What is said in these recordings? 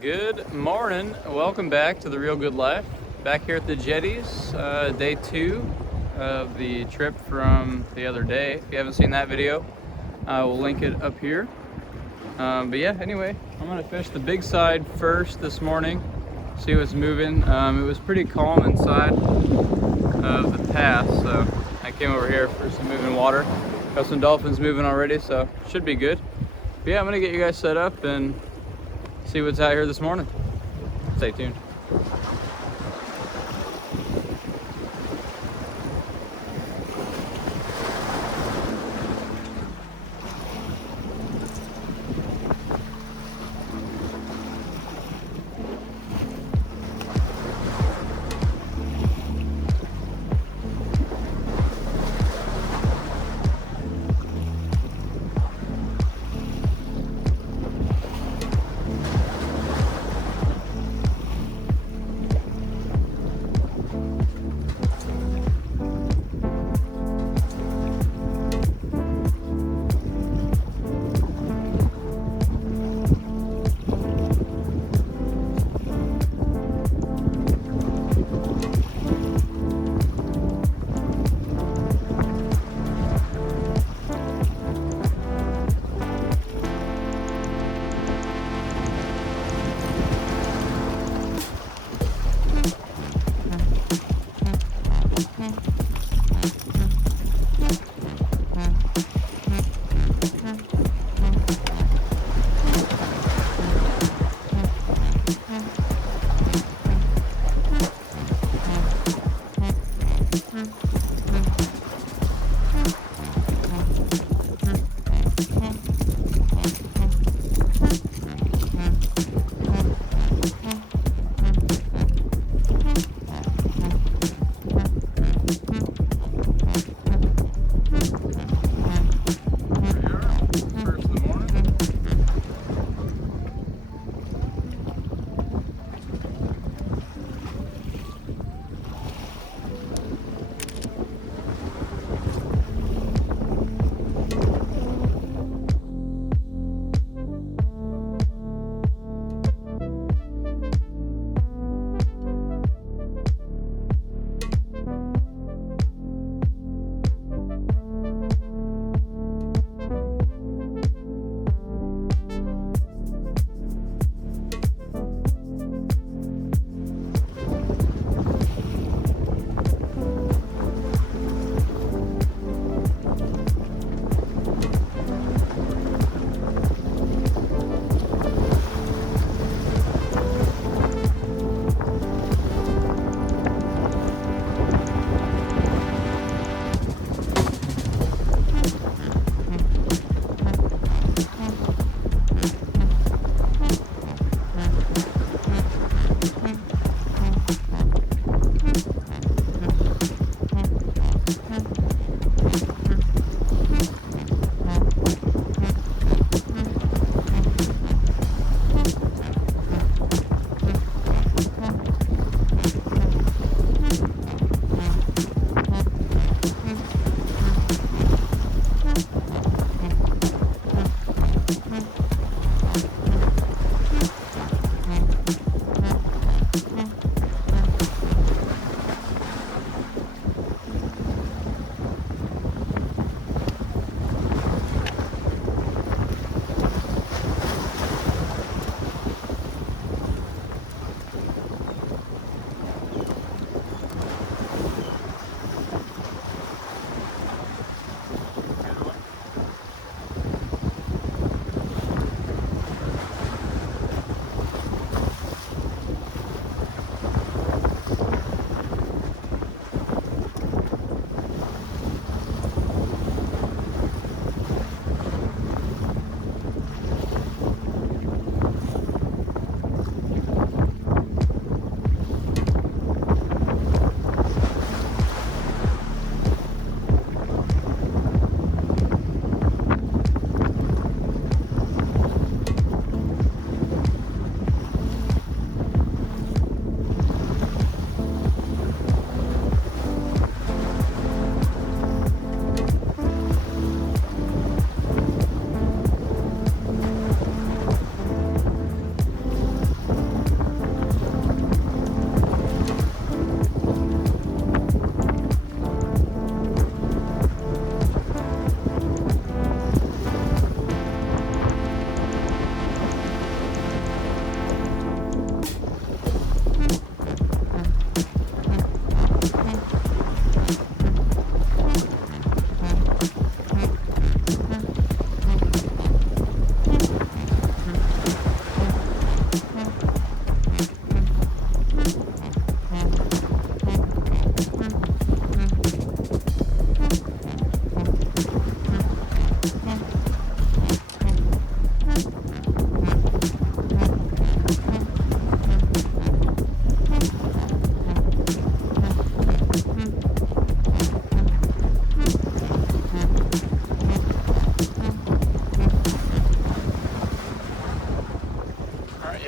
Good morning. Welcome back to the Real Good Life. Back here at the jetties, day 2 of the trip from the other day. If you haven't seen that video, we'll link it up here. But yeah, anyway, I'm gonna fish the big side first this morning, see what's moving. It was pretty calm inside of the pass, so I came over here for some moving water. Got some dolphins moving already, so should be good. But yeah, I'm gonna get you guys set up and see what's out here this morning. Stay tuned.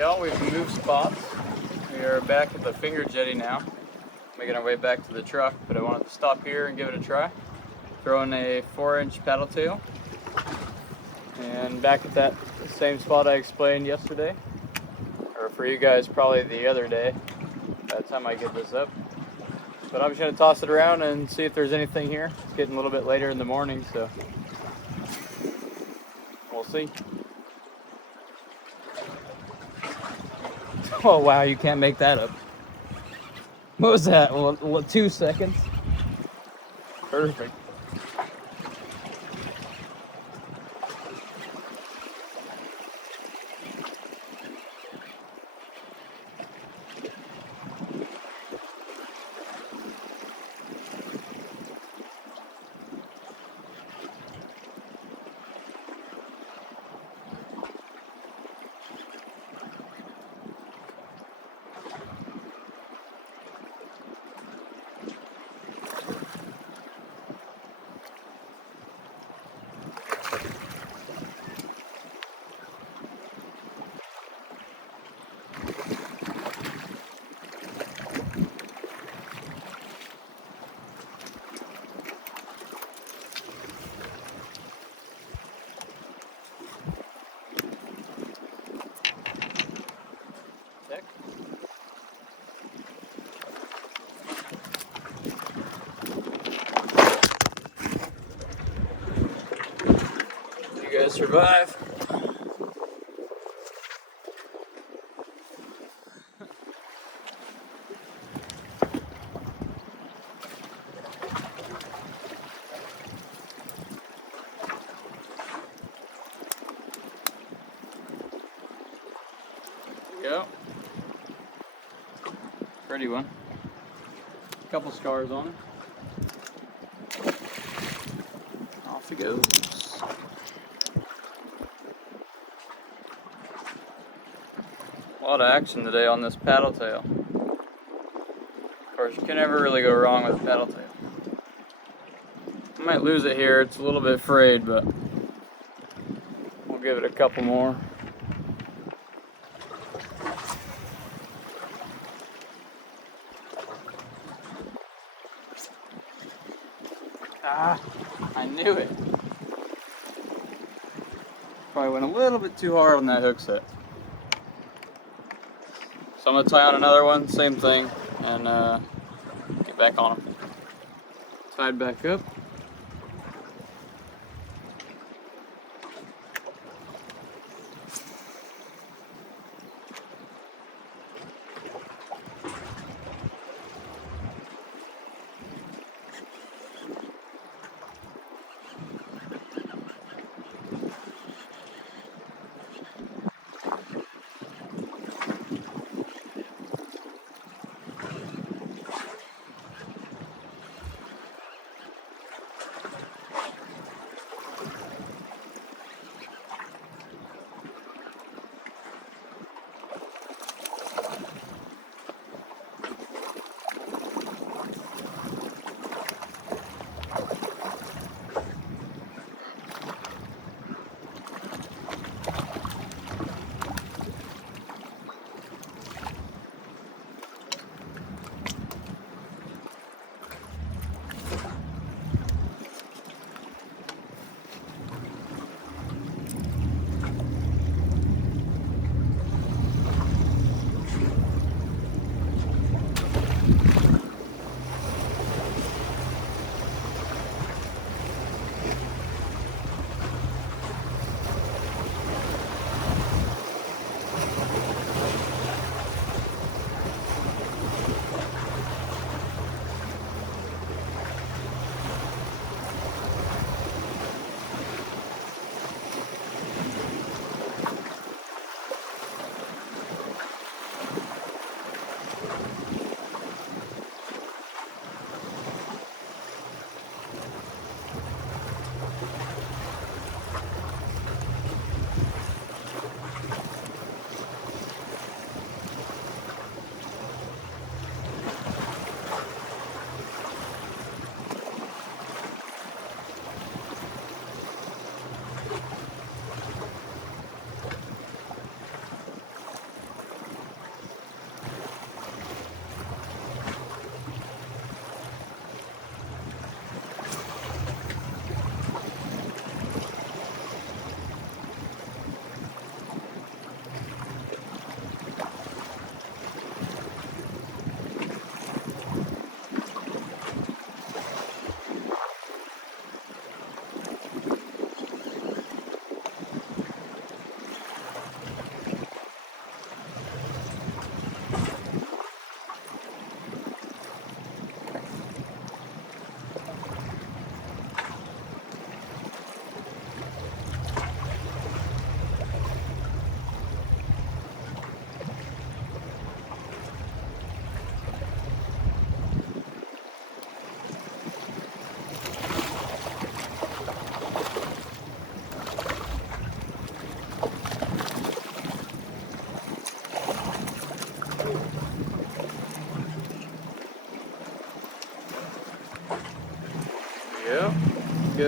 y'all, we've moved spots. We are back at the finger jetty now, making our way back to the truck, but I wanted to stop here and give it a try. Throw in a 4-inch paddle tail, and back at that same spot I explained yesterday, or for you guys probably the other day, by the time I get this up. But I'm just going to toss it around and see if there's anything here. It's getting a little bit later in the morning, so we'll see. Oh wow, you can't make that up. What was that? 2 seconds? Perfect. You guys survive. There we go. Pretty one. A couple scars on it. Off he goes. A lot of action today on this paddle tail. Of course, you can never really go wrong with a paddle tail. I might lose it here, it's a little bit frayed, but we'll give it a couple more. Ah, I knew it. Probably went a little bit too hard on that hook set. So I'm going to tie on another one, same thing, and get back on them. Tied back up.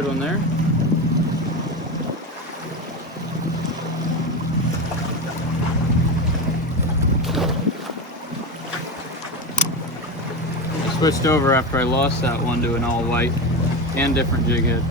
good one there. I switched over after I lost that one to an all white and different jig head.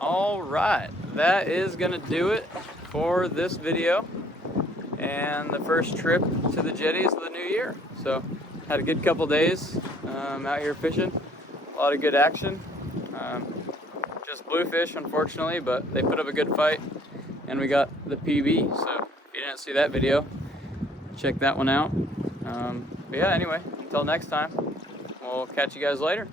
All right, that is gonna do it for this video and the first trip to the jetties of the new year. So had a good couple days out here fishing, a lot of good action. Just bluefish, unfortunately, but they put up a good fight and we got the PB. So if you didn't see that video, check that one out. But yeah, anyway, until next time, we'll catch you guys later.